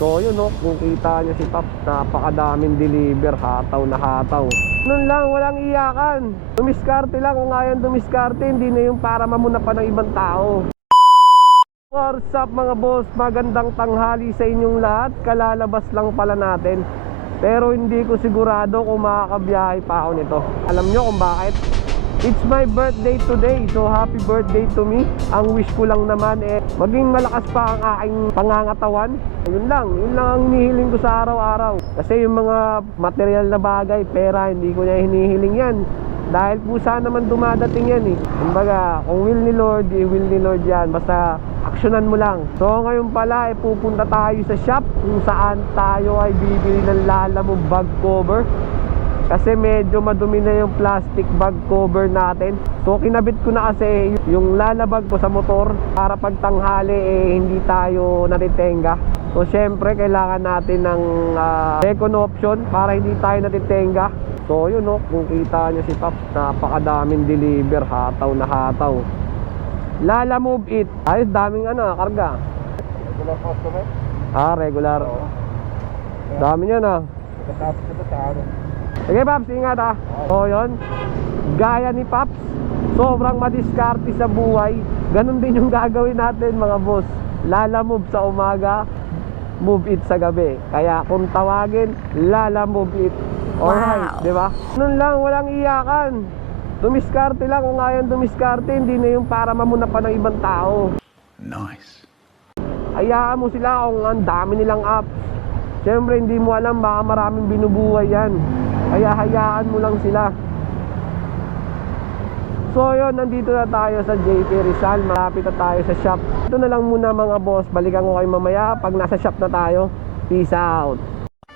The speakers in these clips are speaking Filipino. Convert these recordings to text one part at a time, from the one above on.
So yun no, kung kita nyo si Pops, napakadaming deliver, hataw na hataw. Nun lang, walang iyakan. Dumiskarte lang, kung ayaw dumiskarte, hindi na yung para mamuna pa ng ibang tao. What's up mga boss, magandang tanghali sa inyong lahat. Kalalabas lang pala natin, pero hindi ko sigurado kung makakabiyahe pa ako nito. Alam nyo kung bakit? It's my birthday today, so happy birthday to me. Ang wish ko lang naman maging malakas pa ang aking pangangatawan. Yun lang ang hinihiling ko sa araw-araw. Kasi yung mga material na bagay, pera, hindi ko na hinihiling yan. Dahil pusa naman dumadating yan Kumbaga, kung will ni Lord, will ni Lord yan. Basta aksyonan mo lang. So ngayon pala, pupunta tayo sa shop kung saan tayo ay bibili ng Lalamove bag cover. Kasi medyo madumi na yung plastic bag cover natin. So kinabit ko na kasi yung lalabag ko sa motor para pag tanghali hindi tayo natitenga. So syempre kailangan natin ng second option para hindi tayo natitenga. So yun kung kita nyo si Pops, napakadaming deliver, hataw na hataw. Lalamove it. Ayos, daming karga. Regular customer? Regular. Dami niya na. Sige Pops, ingat So yun, gaya ni Pops, sobrang madiskarte sa buhay. Ganun din yung gagawin natin mga boss. Lalamove sa umaga, move it sa gabi. Kaya kung tawagin, Lalamove it. Alright, wow. Diba? Nun lang, walang iyakan. Dumiskarte lang, kung ayaw dumiskarte, hindi na yung para mamuna pa ng ibang tao. Nice. Hayaan mo sila kung ang dami nilang apps. Siyempre hindi mo alam, baka maraming binubuhay yan. Kaya hayaan mo lang sila. So yun, nandito na tayo sa JP Rizal. Malapit na tayo sa shop. Ito na lang muna mga boss. Balikan ko kayo mamaya pag nasa shop na tayo. Peace out.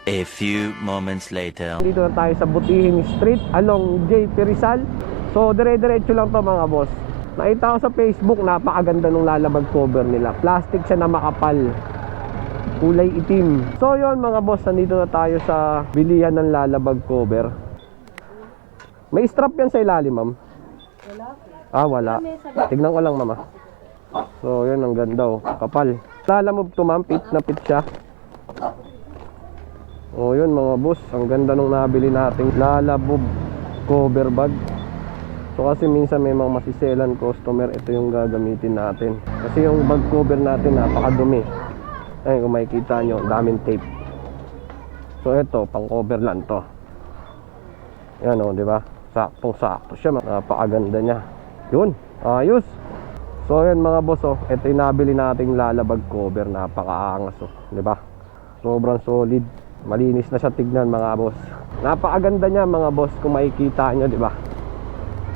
A few moments later. Dito na tayo sa Butihin Street along JP Rizal. So dire-diretso lang to mga boss. Nakita ko sa Facebook, napakaganda nung lalabag cover nila. Plastic siya na makapal, kulay itim. So yun mga boss, nandito na tayo sa bilihan ng lalabag cover. May strap yan sa ilalim ma'am? Wala. Wala. Tignan ko lang mama. So yun, ang ganda kapal. Lalamove to ma'am, pit na pit siya. O yun mga boss, ang ganda nung nabili nating Lalamove cover bag. So kasi minsan may mga masiselan customer, ito yung gagamitin natin. Kasi yung bag cover natin napakadumi. Ayun, kung makikita nyo, daming tape. So ito, pang cover lang to. Yan diba? Saktong sakto siya, napakaganda niya. Yun, ayos. So yan mga boss ito yung nabili nating lalabag cover, napakaangas diba? Sobrang solid, malinis na siya tignan mga boss. Napakaganda niya mga boss, kung makikita nyo diba?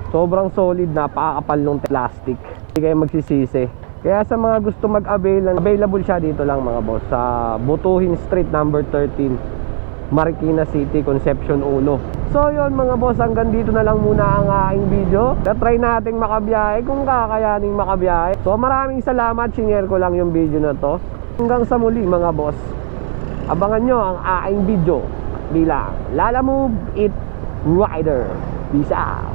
Sobrang solid, napakakapal ng plastic. Hindi kayo magsisisi. Kaya sa mga gusto mag-avail, available siya dito lang mga boss sa Butuhin Street number 13, Marikina City, Concepcion 1. So yun mga boss, hanggang dito na lang muna ang aking video. Try nating makabiyahe kung kakayaning makabiyahe. So maraming salamat, sinare ko lang yung video na to. Hanggang sa muli mga boss, abangan nyo ang aking video bilang Lalamove It Rider. Peace out.